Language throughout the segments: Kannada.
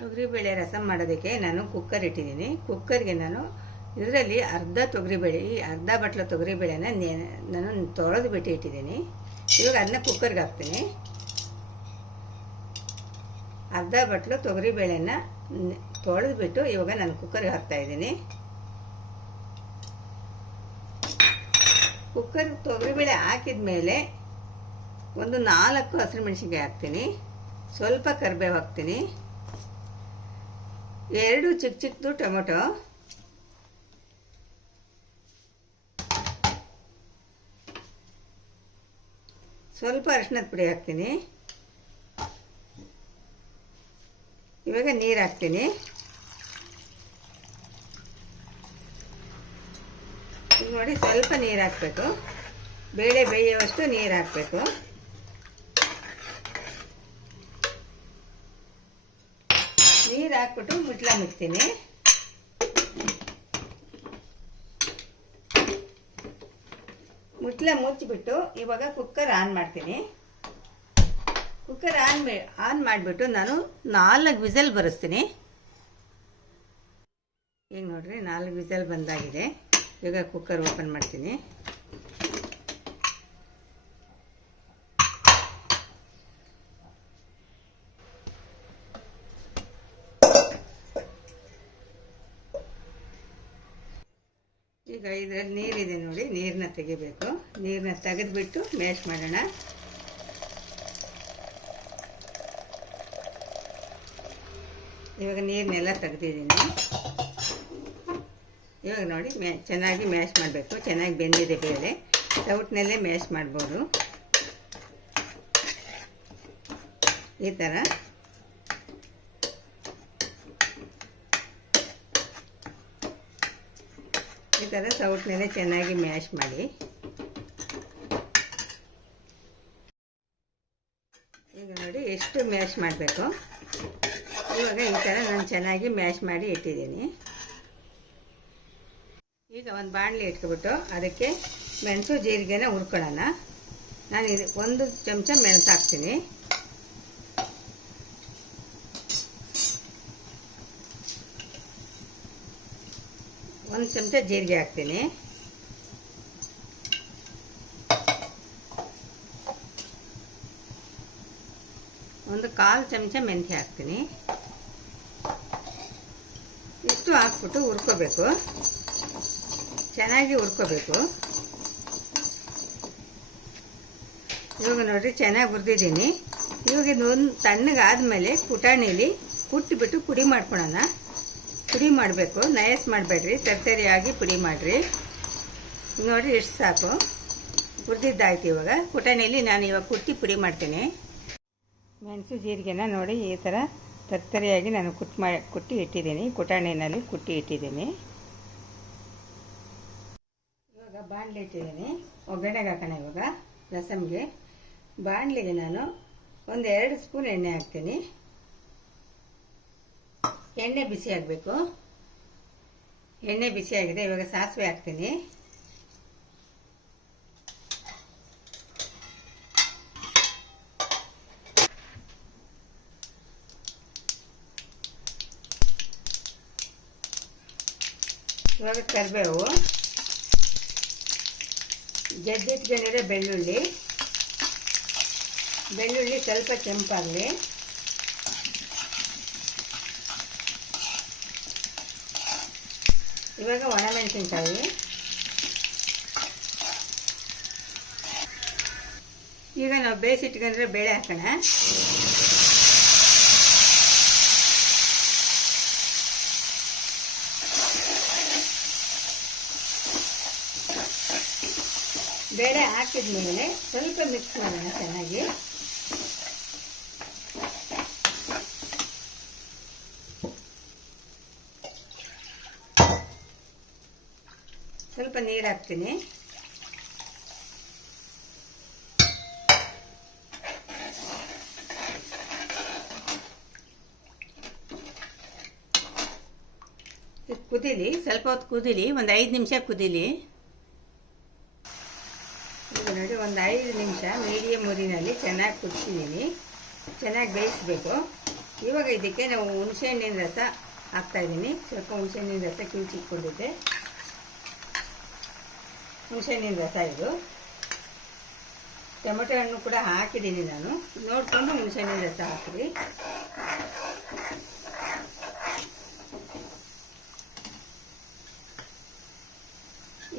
ತೊಗರಿಬೇಳೆ ರಸಂ ಮಾಡೋದಕ್ಕೆ ನಾನು ಕುಕ್ಕರ್ ಇಟ್ಟಿದ್ದೀನಿ. ಕುಕ್ಕರ್ಗೆ ನಾನು ಇದರಲ್ಲಿ ಅರ್ಧ ತೊಗರಿಬೇಳೆ, ಈ ಅರ್ಧ ಬಟ್ಲು ತೊಗರಿಬೇಳೆನ ನಾನು ತೊಳೆದು ಬಿಟ್ಟು ಇಟ್ಟಿದ್ದೀನಿ. ಇವಾಗ ಅದನ್ನ ಕುಕ್ಕರ್ಗೆ ಹಾಕ್ತೀನಿ. ಅರ್ಧ ಬಟ್ಲು ತೊಗರಿಬೇಳೆನ ತೊಳೆದು ಬಿಟ್ಟು ಇವಾಗ ನಾನು ಕುಕ್ಕರ್ಗೆ ಹಾಕ್ತಾಯಿದ್ದೀನಿ. ಕುಕ್ಕರ್ ತೊಗರಿಬೇಳೆ ಹಾಕಿದ ಮೇಲೆ ಒಂದು 4 ಹಸಿರುಮೆಣಸಿನ್ಕಾಯಿ ಹಾಕ್ತೀನಿ. ಸ್ವಲ್ಪ ಕರಿಬೇವು ಹಾಕ್ತೀನಿ. 2 ಚಿಕ್ಕ ಚಿಕ್ಕದು ಟೊಮೊಟೊ, ಸ್ವಲ್ಪ ಅರಿಶಿಣದ ಪುಡಿ ಹಾಕ್ತೀನಿ. ಇವಾಗ ನೀರು ಹಾಕ್ತೀನಿ. ಈಗ ನೋಡಿ ಸ್ವಲ್ಪ ನೀರು ಹಾಕಬೇಕು. ಬೇಳೆ ಬೇಯುವಷ್ಟು ನೀರು ಹಾಕಬೇಕು. ನೀರು ಹಾಕ್ಬಿಟ್ಟು ಮುಚ್ಚತೀನಿ. ಮುಚ್ಚಿಬಿಟ್ಟು ಇವಾಗ ಕುಕ್ಕರ್ ಆನ್ ಮಾಡ್ತೀನಿ. ಕುಕ್ಕರ್ ಆನ್ ಮಾಡಿಬಿಟ್ಟು ನಾನು 4 ವಿಸಲ್ ಬರೆಸ್ತೀನಿ. ಈಗ ನೋಡ್ರಿ 4 ವಿಸಲ್ ಬಂದಾಗಿದೆ. ಈಗ ಕುಕ್ಕರ್ ಓಪನ್ ಮಾಡ್ತೀನಿ. ಈಗ ಇದರಲ್ಲಿ ನೀರಿದೆ ನೋಡಿ, ನೀರನ್ನ ತೆಗಿಬೇಕು. ನೀರನ್ನ ತೆಗೆದುಬಿಟ್ಟು ಮ್ಯಾಶ್ ಮಾಡೋಣ. ಇವಾಗ ನೀರನ್ನೆಲ್ಲ ತೆಗೆದಿದ್ದೀನಿ. ಇವಾಗ ನೋಡಿ ಚೆನ್ನಾಗಿ ಮ್ಯಾಶ್ ಮಾಡಬೇಕು. ಚೆನ್ನಾಗಿ ಬೆಂದಿದೆ ಬೇಳೆ, ಸೌಟ್ನಲ್ಲೇ ಮ್ಯಾಶ್ ಮಾಡ್ಬೋದು. ಈ ಥರ ಸೌಟ್ನಲ್ಲೇ ಚೆನ್ನಾಗಿ ಮ್ಯಾಶ್ ಮಾಡಿ. ಈಗ ನೋಡಿ ಎಷ್ಟು ಮ್ಯಾಶ್ ಮಾಡಬೇಕು. ಇವಾಗ ಈ ಥರ ನಾನು ಚೆನ್ನಾಗಿ ಮ್ಯಾಶ್ ಮಾಡಿ ಇಟ್ಟಿದ್ದೀನಿ. ಈಗ ಒಂದು ಬಾಣಲಿ ಇಟ್ಕೊಬಿಟ್ಟು ಅದಕ್ಕೆ ಮೆಣಸು ಜೀರಿಗೆನ ಹುರ್ಕೊಳ್ಳೋಣ. ನಾನು 1 ಚಮಚ ಮೆಣಸು ಹಾಕ್ತೀನಿ. ಒಂದು ಚಮಚ ಜೀರಿಗೆ ಹಾಕ್ತೀನಿ. ಒಂದು 1/4 ಚಮಚ ಮೆಂತ್ಯ ಹಾಕ್ತೀನಿ. ಇಷ್ಟು ಹಾಕ್ಬಿಟ್ಟು ಹುರ್ಕೋಬೇಕು. ಚೆನ್ನಾಗಿ ಹುರ್ಕೋಬೇಕು. ಇವಾಗ ನೋಡಿರಿ ಚೆನ್ನಾಗಿ ಹುರಿದಿದ್ದೀನಿ. ಇವಾಗ ಇದೊಂದು ತಣ್ಣಗಾದ್ಮೇಲೆ ಪುಟಾಣಿಲಿ ಕುಟ್ಟಿಬಿಟ್ಟು ಪುಡಿ ಮಾಡ್ಕೊಳ್ಳೋಣ. ಪುಡಿ ಮಾಡಬೇಕು, ನಯಸ್ ಮಾಡಬೇಡ್ರಿ, ತರ್ತರಿಯಾಗಿ ಪುಡಿ ಮಾಡಿರಿ. ನೋಡಿ ಎಷ್ಟು ಸಾಕು, ಹುರಿದಿದ್ದಾಯ್ತು. ಇವಾಗ ಪುಟಾಣಿಲಿ ನಾನು ಇವಾಗ ಕುಟ್ಟಿ ಮಾಡ್ತೀನಿ. ಮೆಣಸು ಜೀರಿಗೆನ ನೋಡಿ ಈ ಥರ ತರ್ತರಿಯಾಗಿ ನಾನು ಕುಟ್ಟಿ ಇಟ್ಟಿದ್ದೀನಿ. ಪುಟಾಣಿನಲ್ಲಿ ಕುಟ್ಟಿ ಇಟ್ಟಿದ್ದೀನಿ. ಇವಾಗ ಬಾಣಲೆ ಇಟ್ಟಿದ್ದೀನಿ. ಒಗ್ಗರಣೆಗೆ ಹಾಕೋಣ. ಇವಾಗ ರಸಮ್ಗೆ ಬಾಣಲೆಗೆ ನಾನು 1-2 ಸ್ಪೂನ್ ಎಣ್ಣೆ ಹಾಕ್ತೀನಿ. ಎಣ್ಣೆ ಬಿಸಿ ಆಗಬೇಕು. ಎಣ್ಣೆ ಬಿಸಿ ಆಗಿದೆ. ಇವಾಗ ಸಾಸಿವೆ ಹಾಕ್ತೀನಿ. ಇವಾಗ ಕರಿಬೇವು, ಜಜ್ಜಿಟ್ಕೊಂಡಿರೋ ಬೆಳ್ಳುಳ್ಳಿ ಸ್ವಲ್ಪ ಕೆಂಪಾಗಲಿ. ಇವಾಗ ಒಣಮೆಣಸಿನ್ಕಾಯಿ, ಈಗ ನಾವು ಬೇಯಿಸಿಟ್ಕೊಂಡ್ರೆ ಬೇಳೆ ಹಾಕೋಣ. ಬೇಳೆ ಹಾಕಿದ ಮೇಲೆ ಸ್ವಲ್ಪ ಮಿಕ್ಸ್ ಮಾಡೋಣ ಚೆನ್ನಾಗಿ. ಸ್ವಲ್ಪ ನೀರು ಹಾಕ್ತೀನಿ. ಕುದೀಲಿ, ಸ್ವಲ್ಪ ಹೊತ್ತು ಕುದೀಲಿ, ಒಂದು 5 ನಿಮಿಷ ಕುದೀಲಿ. ಈಗ ನೋಡಿ ಒಂದು 5 ನಿಮಿಷ ಮೀಡಿಯಮ್ ಉರಿನಲ್ಲಿ ಚೆನ್ನಾಗಿ ಕುದಿಸಿದ್ದೀನಿ. ಚೆನ್ನಾಗಿ ಬೇಯಿಸಬೇಕು. ಇವಾಗ ಇದಕ್ಕೆ ನಾವು ಹುಣಸೆಹಣ್ಣಿನ ರಸ ಹಾಕ್ತಾಯಿದ್ದೀನಿ. ಸ್ವಲ್ಪ ಹುಣಸೆಹಣ್ಣಿನ ರಸ ಕಿವುಚಿಟ್ಕೊಂಡಿದ್ದೆ. ಹುಣಸೆಹಣ್ಣಿನ ರಸ ಇದು. ಟೊಮೆಟೊ ಹಣ್ಣು ಕೂಡ ಹಾಕಿದ್ದೀನಿ ನಾನು. ನೋಡಿಕೊಂಡು ಹುಣಸೆಹಣ್ಣಿನ ರಸ ಹಾಕಿರಿ.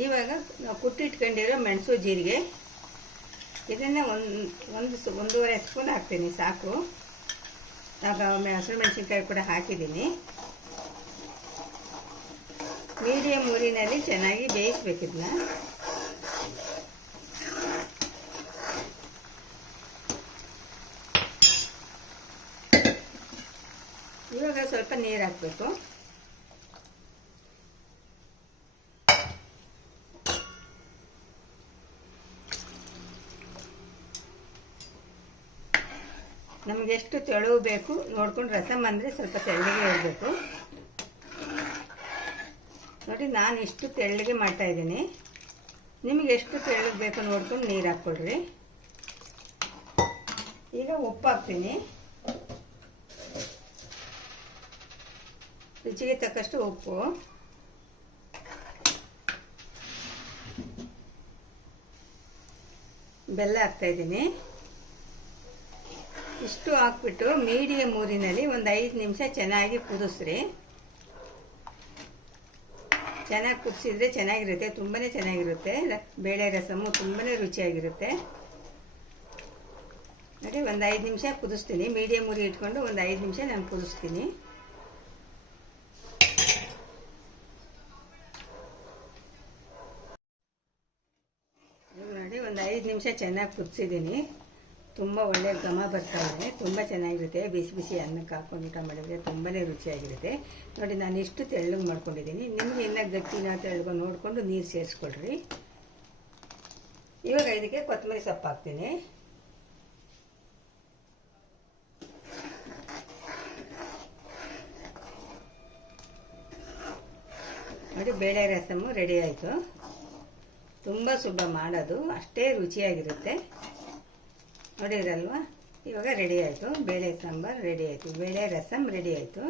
ಇವಾಗ ನಾವು ಕುಟ್ಟಿಟ್ಕೊಂಡಿರೋ ಮೆಣಸು ಜೀರಿಗೆ ಇದನ್ನು ಒಂದೂವರೆ ಸ್ಪೂನ್ ಹಾಕ್ತೀನಿ ಸಾಕು. ಹಸಿರು ಮೆಣಸಿನ್ಕಾಯಿ ಕೂಡ ಹಾಕಿದ್ದೀನಿ. ಮೀಡಿಯಮ್ ಊರಿನಲ್ಲಿ ಚೆನ್ನಾಗಿ ಬೇಯಿಸ್ಬೇಕು ಇದನ್ನ. ಇವಾಗ ಸ್ವಲ್ಪ ನೀರು ಹಾಕಬೇಕು. ನಮಗೆ ಎಷ್ಟು ತೆಳು ಬೇಕು ನೋಡ್ಕೊಂಡು, ರಸಮ್ ಅಂದರೆ ಸ್ವಲ್ಪ ತೆಳ್ಳಗೆ ಇರಬೇಕು ನೋಡಿ. ನಾನು ಇಷ್ಟು ತೆಳ್ಳಗೆ ಮಾಡ್ತಾ ಇದ್ದೀನಿ. ನಿಮಗೆ ಎಷ್ಟು ತೆಳ್ಳಗೆ ಬೇಕು ನೋಡ್ಕೊಂಡು ನೀರು ಹಾಕ್ಕೊಳ್ರಿ. ಈಗ ಉಪ್ಪು ಹಾಕ್ತೀನಿ. ರುಚಿಗೆ ತಕ್ಕಷ್ಟು ಉಪ್ಪು. ಬೆಲ್ಲ ಹಾಕ್ತಾ ಇದ್ದೀನಿ. ಇಷ್ಟು ಹಾಕ್ಬಿಟ್ಟು ಮೀಡಿಯಮ್ ಊರಿನಲ್ಲಿ ಒಂದು 5 ನಿಮಿಷ ಚೆನ್ನಾಗಿ ಕುದಿಸ್ರಿ. ಚೆನ್ನಾಗಿ ಕುದಿಸಿದ್ರೆ ಚೆನ್ನಾಗಿರುತ್ತೆ, ತುಂಬಾ ಚೆನ್ನಾಗಿರುತ್ತೆ. ಬೇಳೆ ರಸಮ್ಮು ತುಂಬಾ ರುಚಿಯಾಗಿರುತ್ತೆ ನೋಡಿ. ಒಂದು 5 ನಿಮಿಷ ಕುದಿಸ್ತೀನಿ. ಮೀಡಿಯಮ್ ಊರಿ ಇಟ್ಕೊಂಡು ಒಂದು 5 ನಿಮಿಷ ನಾನು ಕುದಿಸ್ತೀನಿ. ನೋಡಿ, ಒಂದು 5 ನಿಮಿಷ ಚೆನ್ನಾಗಿ ಕುದಿಸಿದ್ದೀನಿ. ತುಂಬ ಒಳ್ಳೆಯ ಘಮ ಬರ್ತಾ ಇದೆ. ತುಂಬ ಚೆನ್ನಾಗಿರುತ್ತೆ. ಬಿಸಿ ಬಿಸಿ ಅನ್ನಕ್ಕೆ ಹಾಕೊಂಡು ಊಟ ಮಾಡಿದರೆ ತುಂಬಾ ರುಚಿಯಾಗಿರುತ್ತೆ ನೋಡಿ. ನಾನು ಇಷ್ಟು ತೆಳ್ಳಗೆ ಮಾಡ್ಕೊಂಡಿದ್ದೀನಿ. ನಿಮಗೆ ಇನ್ನೂ ಗಟ್ಟಿನ ತೆಳ್ಳಗೆ ನೋಡಿಕೊಂಡು ನೀರು ಸೇರಿಸ್ಕೊಳ್ರಿ. ಇವಾಗ ಇದಕ್ಕೆ ಕೊತ್ತಂಬರಿ ಸೊಪ್ಪು ಹಾಕ್ತೀನಿ. ನೋಡಿ, ಬೇಳೆ ರಸಮ್ಮು ರೆಡಿ ಆಯಿತು. ತುಂಬ ಸುಲಭ ಮಾಡೋದು, ಅಷ್ಟೇ ರುಚಿಯಾಗಿರುತ್ತೆ ನೋಡಿದ್ರಲ್ವಾ. ಇವಾಗ ರೆಡಿ ಆಯಿತು. ಬೇಳೆ ಸಾಂಬಾರು ರೆಡಿ ಆಯಿತು. ಬೇಳೆ ರಸಮ್ ರೆಡಿ ಆಯಿತು.